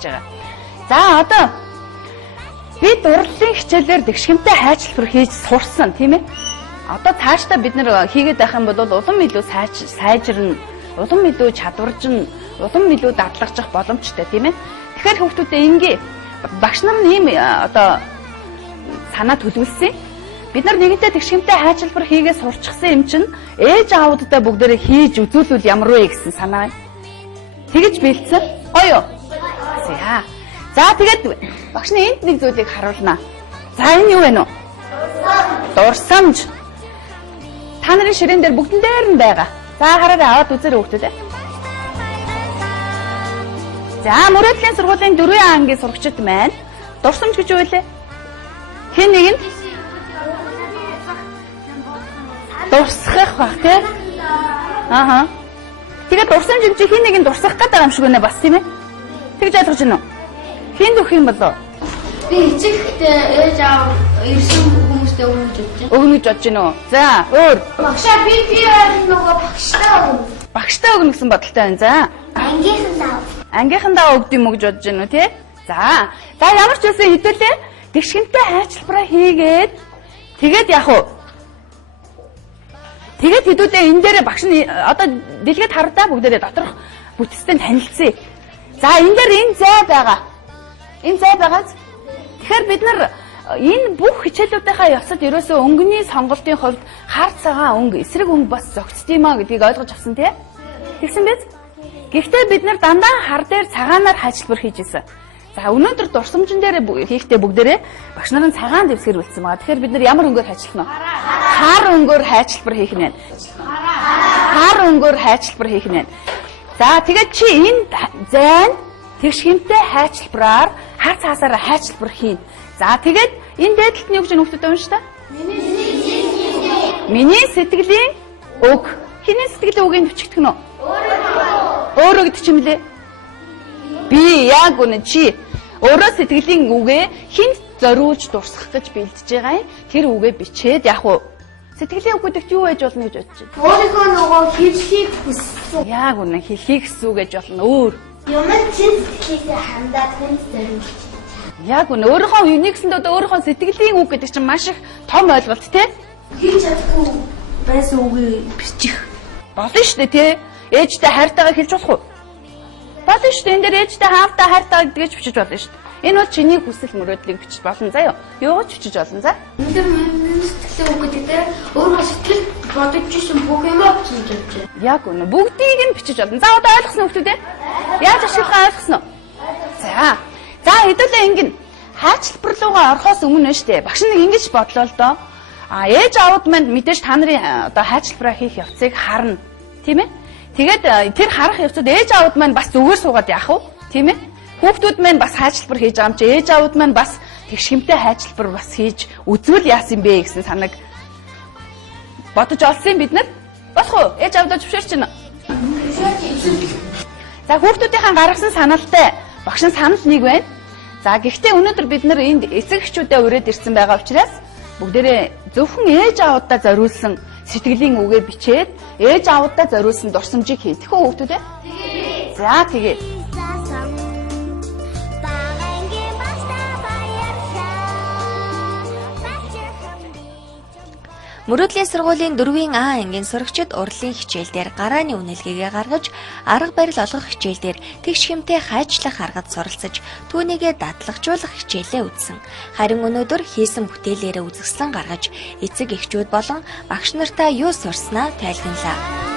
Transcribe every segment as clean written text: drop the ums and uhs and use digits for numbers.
хэлж байгаа. За одоо бид урлагийн хичээлээр тэгшхэмтэй хайчлбар хийж сурсан тийм ээ. Одоо цаашдаа бид нэр хийгээд байх юм бол улам илүү сайжирна, улам илүү чадваржин, улам илүү дадлагжих боломжтой тийм ээ. Тэгэхээр хүүхдүүдэд ингээ багш нар ийм одоо санаа төлөвлөсөн. Бид нар нэгэнтээ тэгшхэмтэй хайчлбар хийгээ сурчихсан юм чинь ээж аавуудаа бүгдээрээ хийж үзүүлвэл ямар вэ гэсэн санаа байна. Тэгэж бэлдсэн. Гоё юу? За тэгээд багш нь энд нэг зүйлийг харуулнаа. За энэ юу вэ нөө? Дурсамж. Та нарын ширээн дээр бүгдэн дээр нь байгаа. За хараарай аваад үзээрэй хүүхдүүд. За мөрөөдлийн сургуулийн 4 ангийн сурагчид маань дурсамж гэж юу вэ? Хэн нэг нь дурсах байх тийм. Ааха. Тэгээд дурсамж юм чи хэн нэг нь дурсах гэдэг юм шиг байна бас тийм ээ. Тэгж ойлгож байна уу? Хэн дөх юм болоо? Би эцэгтэй ээж аав ирсэн хүмүүстэй өгнө гэж бодож байна. Өгнө гэж бодож байна уу? За өөр. Багшаа би нөгөө багштай өгнө. Багштай өгнө гэсэн бодолтой байна. За. Ангийнхандаа. Ангийнхандаа өгд юм уу гэж бодож байна уу тий? За. За ямар ч үсэн хэдүүлээ тэгшхэмтэй хайчлбараа хийгээд тэгээд яах вэ? Тэгээд хэдүүлээ энэ дээрээ багш нь одоо дэлгэд хардаа бүгдээрээ доторх бүтцтэй танилцъя. За энэ дээр энэ зай байгаа. Энэ зай байгаа. Тэгэхээр бид нар энэ бүх хичээлүүдийнхаа явцад ерөөсөө өнгөний сонголтын хувьд хар цагаан өнгө, эсрэг өнгө бас зогцдгийм аа гэдгийг ойлгож авсан тий? Тэгсэн биз? Гэхдээ бид нар дандаа хар дээр цагаанаар хайчлбар хийж исэн. За өнөөдөр дурсамжин дээр хийхдээ бүгдээрээ багш нарын цагаан дэвсгэр үлдсэн байгаа. Тэгэхээр бид нар ямар өнгөөр хайчлах нь вэ? Хар өнгөөр хайчлбар хийх нь. Хар өнгөөр хайчлбар хийх нь. За тэгээд чи энэ зайн тэгшхэмтэй хайчлбараар хар цаасаараа хайчлбар хийн. За тэгээд энэ дээдлэлт нь юу гэж нөхдөд байна шүү дээ? Миний сэтгэлийн үг. Хиний сэтгэлийн үгийг бичигдэх нь үү? Өөрөө гэдэг юм лээ. Би яг үнэ чи өөрөө сэтгэлийн үгээ хинт зориулж дурсах гэж бэлдэж байгаа юм. Тэр үгээ бичээд яг уу сэтгэлийн үг гэдэгт юу байж болно гэж бодож байна? Өөрийнхөө нөгөө хэлхийг хүссэн. Яг үнэ хэлхийг хүсв гэж болно. Өөр. Юм чин сэтгэлээ хандаад хүнд зориулж. Яг үнэ өөрийнхөө нэгсэнд одоо өөрийнхөө сэтгэлийн үг гэдэг чинь маш их том ойлголт тий? Хийж чадахгүй байсан үгийг бичих. Болно шүү дээ тий? Ээжтэй хайртайгаа хэлж болох уу? Болно шүү дээ. Энэ дээр ээжтэй хаавтай хайртай гэдгийг бичиж болно шүү дээ. Энэ бол чиний хүсэл мөрөөдлийг бичиж болно заа юу? Юу ч бичиж болно за. Өнөөдөр миний сэтгэлийн үг гэдэг өөрөө сэтгэл бодож ирсэн бүх юм бичиж байна. Яг үнэ бүгдийг нь бичиж болно. За одоо ойлгосноо хүмүүс үү? Яаж ашиглахаа ойлгосноо? За. За хэдүүлээ ингэн хайчлбар руугаа орохоос өмнө шүү дээ. Багш нэг ингэж бодлоо л доо. Ээж аауд манд мэдээж та нарын одоо хайчлбараа хийх явцыг харна. Тийм ээ? Тэгээд тэр харах явцад ээж аауд маань бас зүгээр суугаад яах вэ? Тийм ээ? Хүүхдүүд маань бас хайчлбар хийж байгаа юм чи ээж аауд маань бас тэгшхэмтэй хайчлбар бас хийж үзвэл яасан бэ гэсэн санааг бодож олсон бид нар. Болох уу? Ээж аавдаа зөвшөөрч байна. За хүүхдүүдийн гаргасан саналтай багш нь санал нэг байна. За гэхдээ өнөөдөр бид нар энд эцэг эхчүүдэд ураад ирсэн байгаа учраас бүгдээрээ зөвхөн ээж аавдаа зориулсан сэтгэлийн үгээ бичээд ээж аавдаа зориулсан дурсамжийг хий. Тэхүү хүүхдүүд ээ? За тэгээд Мөрөөдлийн сургуулийн 4-ийн А ангийн сурагчид урлагийн хичээлдээр гарааны үнэлгээгээ гаргаж, арга барил олгох хичээлдээр тэгшхэмтэй хайчлах аргад суралцаж, түүнийгээ дадлагжуулах хичээлээ үзсэн. Харин өнөөдөр хийсэн бүтээлээрээ үзэсгэлэн гаргаж, эцэг эхчүүд болон багш нартай юу сурснаа тайлбарлаа.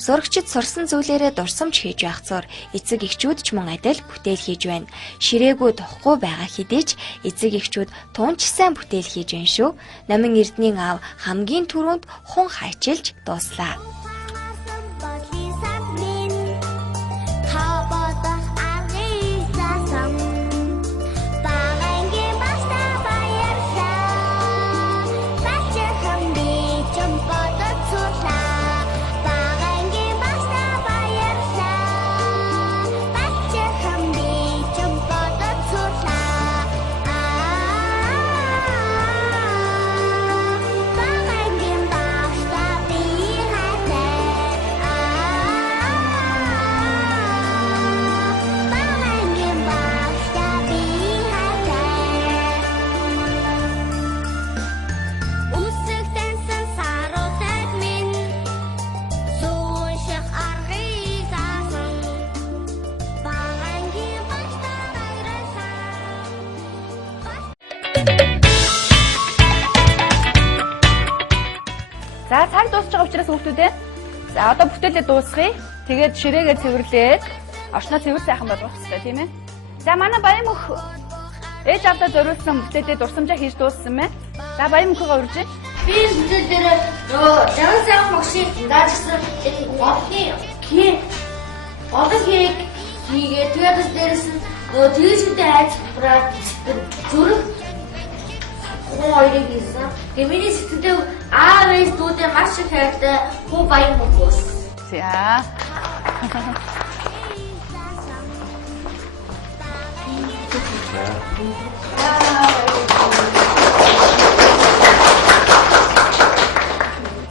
Зурагчид сурсан зүйлээрээ дурсамж хийж байх зур эцэг эхчүүд ч мөн адил бүтээл хийж байна. Ширээгүй тухгүй байгаа хэдий ч эцэг эхчүүд туунч сайн бүтээл хийж байна шүү. Намын Эрдэнийн аав хамгийн түрүүнд хун хайчилж дууслаа. За цаг дуусч байгаа учраас хүүхдүүдээ. За одоо бүтээлээ дуусгая. Тэгээд ширээгээ цэвэрлээд орчноо цэвэр сайхан болгох хэрэгтэй тийм ээ. За манай баян мөх ээж авдаа зориулсан бүтээлээ дурсамжаа хийж дууссан байна. За баян мөхөөгөө урьж. Би бүтэл дээр жан сайхан мөхшийг даажсан одоо хийгээ тэгээд дээрээс телевизэд хайж брат зүрх хоёрыг хийсэн. Гэмээс сэтгэдэг АВС дүүдээ маш их хайртай хүү баян хүмүүс. За.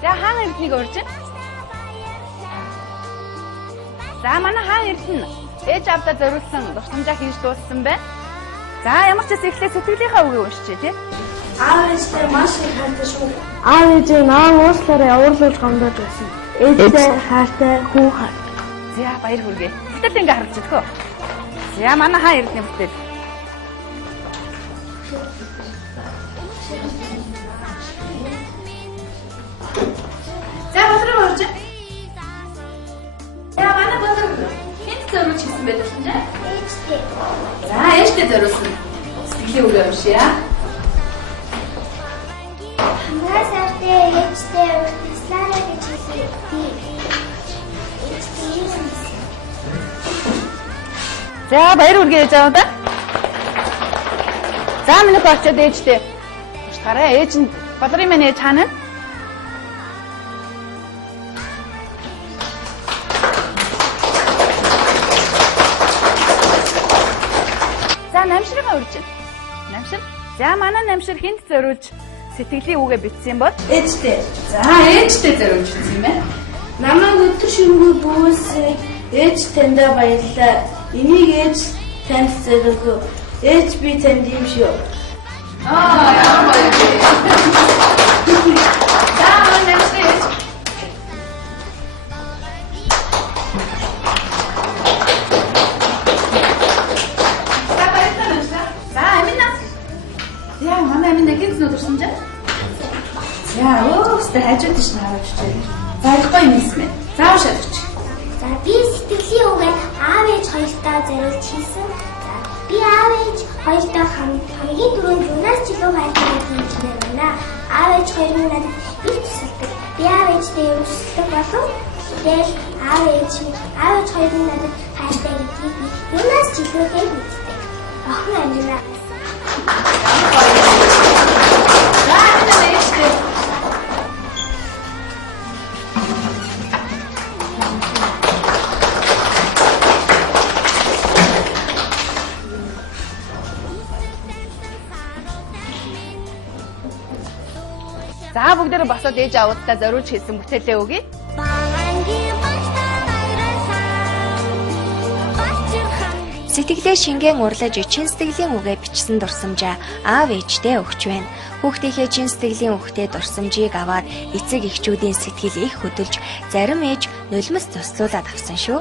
За хаан эрднийг урьж. За манай хаан эрдэнэ ээж авдаа зориулсан дурсамжаа хийж дууссан байна. За ямар ч гэсэн эхлээд сэтгэлийнхаа үгийг уншчихъя тий. АВСтэй маш их хайртай шүү. АВС наа ууслаараа уурлуулж гомдож байсан. Ээжтэй хайртай хүү хайртай. За баяр хүргэе. Бүтэл ингээ харагдчих тхөө. За манай хаан эрдний бүтэл. За бодроо урьж. За манай бодроо хинт зориулж хийсэн байдаг юм жаа. Ээжтэй. За ээжтэй зориулсан. Сэтгэлийн үг уншъя. Хамраас артээ ээжтэй уртислаараа гэж хэлээ. За баяр хүргэе заа да. За минь очоод ээжтэй. Ушгараа ээж нь бодрын минь ээж хаана? За намширгаа урьж. Намшир. За манай намшир хинт зориулж сэтгэлийн үгээ бичсэн бол Ээжтэй. за ээжтэй зориулж бичсэн юм байна. Намайг өдөр шөнөгүй бүүсээ ээж таньда баярлалаа. Энийг ээж танд зориулгүй. Ээж би танд юм шүү. Ямар баяр вэ? За манай намшир ээж. За баярлалаа намшир. За амина. За манай амина гинц нүдэрсэн жаа. За өөхөстэй хажууд тийш хараад очив. Зарахгүй юм эсвэл. За уушаад очив. За би сэтгэлийн үгээ аав ээж хоёртаа зориулж хийсэн. За би аав ээж хоёртаа хамгийн түрүүнд юунаас ч илүү хайртай гэж байна. Аав ээж хоёр нь надад их тусалдаг. Би аав ээжтэй өрсөлдөг болов. Тэгэл аав ээж хоёр нь надад хайртай гэдгийг юунаас ч илүү мэддэг. Охин амина. За амина ээжтэй. За бүгдээрээ босоод ээж аавуудаа зориулж хийсэн бүтээлээ өгье. Сэтгэлээ шингэн урлаж чин сэтгэлийн үгээ бичсэн дурсамжаа аав ээжтэй өгч байна. Хүүхдийнхээ чин сэтгэлийн үгтэй дурсамжийг аваад эцэг эхчүүдийн сэтгэл их хөдөлж зарим ээж нулимс туслуулаад авсан шүү.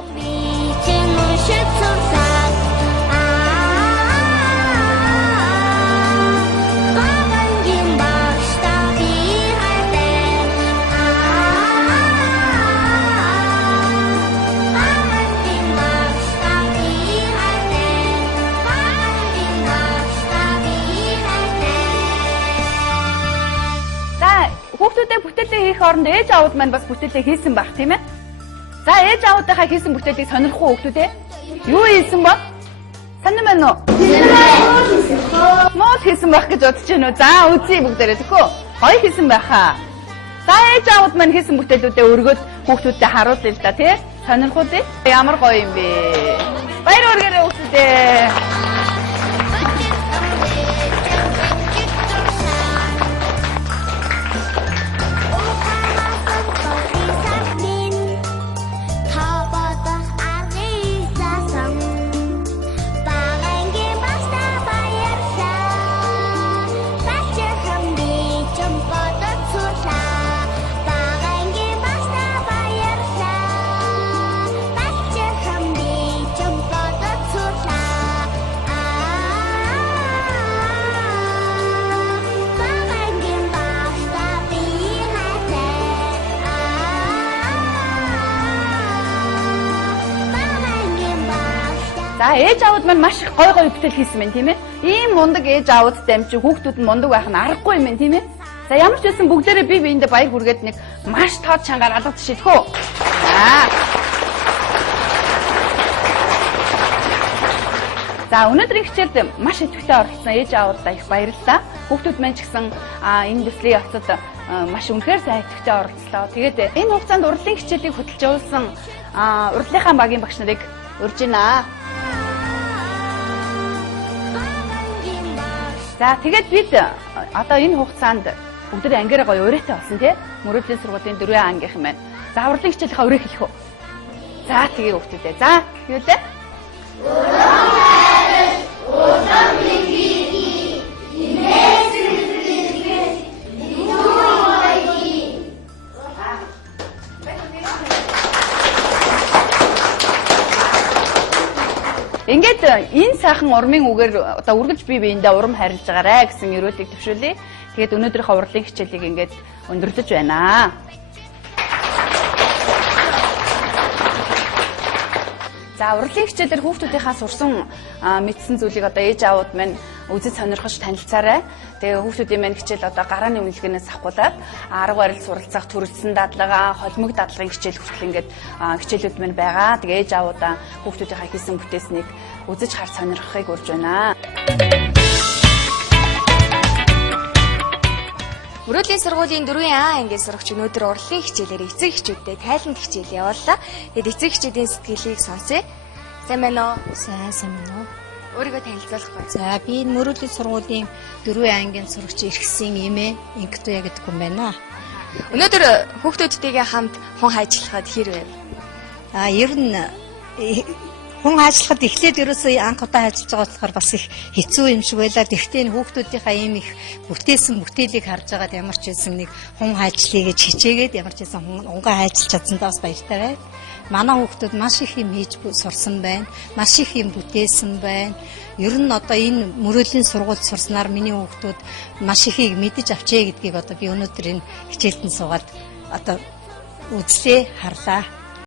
хооронд ээж аавууд маань бас бүтээлээ хийсэн байх тийм ээ. За ээж аавуудынхаа хийсэн бүтээлийг сонирхгүй хүүхдүүд ээ. Юу хийсэн бэ? Санаа мань уу? Мод хийсэн байх гэж бодож байна уу? За үзье бүгдээрээ тэхүү. Гоё хийсэн байхаа. За ээж аавууд маань хийсэн бүтээлүүдээ өргөөд хүүхдүүдтэй харуулъя л да тий. Сонирхуулъя. Ямар гоё юм бэ? Баяр хүргэе хүүхдүүдээ. За ээж аавууд маань маш их гой бүтээл хийсэн байна тийм ээ. Ийм мундаг ээж аавуудтай амжиг хүүхдүүд нь мундаг байх нь аргагүй юм байна тийм ээ. За ямар ч байсан бүгдээрээ бие биендээ баяр хүргээд нэг маш тод чангаар алгад шилхөө. За өнөөдрийн хичээлд маш идэвхтэй оролцсон ээж аавуудаа их баярлалаа. Хүүхдүүд маань ч гэсэн энэ төслийн явцад маш үнэхээр сайн идэвхтэй оролцлоо. Тэгээд энэ хугацаанд урлагийн хичээлийг хөтөлж явуулсан урлагийнхаа багийн багш нарыг урьж байна. За тэгээд бид одоо энэ хугацаанд бүгдээ ангиараа гоё урайтай болсон тий. Мөрөөдлийн сургуулийн 4 ангийнхан байна. За урлагийн хичээлийнхаа өрөө хэлэх үү? За тэгээ хүүхдүүдээ. За юу лээ? Ингээд энэ сайхан урмын үгээр одоо үргэлж бие биендээ урам харилж байгаарэ гэсэн ерөөлийг төвшүүлье. Тэгээд өнөөдрийнхөө урлагийн хичээлийг ингээд өндөрлөж байна. За урлагийн хичээлээр хүүхдүүдийнхаа сурсан мэдсэн зүйлийг одоо ээж аауд маань үзэж сонирхож танилцаарай. Тэгээ хүүхдүүдийн маань хичээл одоо гарааны үнэлгээнээс авахгүйгээр арга барил суралцах, төрөлсөн дадлага, холимог дадлагын хичээл хүртэл ингээд хичээлүүд маань байгаа. Тэгээ ээж аавудаа хүүхдүүдийнхаа хийсэн бүтээснийг үзэж харж сонирхохыг урьж байна. Мөрөөдлийн сургуулийн 4А ангийн сурагч өнөөдөр урлагийн хичээлээр эцэг эхчүүдтэй тайланд хичээл явууллаа. Тэгэд эцэг эхчүүдийн сэтгэлийг сонсъё. Сайн байна уу? Сайн байна уу? Өөрийгөө танилцуулах бай. За би Мөрөөдлийн сургуулийн 4 ангийн сурагч Ирхсэн Эмээ Инктуя гэдэг хүн байна. Өнөөдөр хүүхдүүдтэйгээ хамт хүн хайжлахад хэр вэ? Ер нь хүн ажиллахад эхлээд ерөөсөө анх удаа ажиллаж байгаа болохоор бас их хэцүү юм шиг байлаа. Тэгвэл энэ хүүхдүүдийнхаа ийм их бүтээсэн бүтээлийг харж байгаад ямар ч байсан нэг хүн хайжлыг гэж хичээгээд ямар ч байсан унгаа хайжлж чадсандаа бас баяртай байна. Манай хүүхдүүд маш их юм хийж сурсан байна. Маш их юм бүтээсэн байна. Ер нь одоо энэ Мөрөөдлийн сургуульд сурснаар миний хүүхдүүд маш ихийг мэдэж авчээ гэдгийг одоо би өнөөдөр энэ хичээлдэн суугаад одоо үзлээ, харлаа.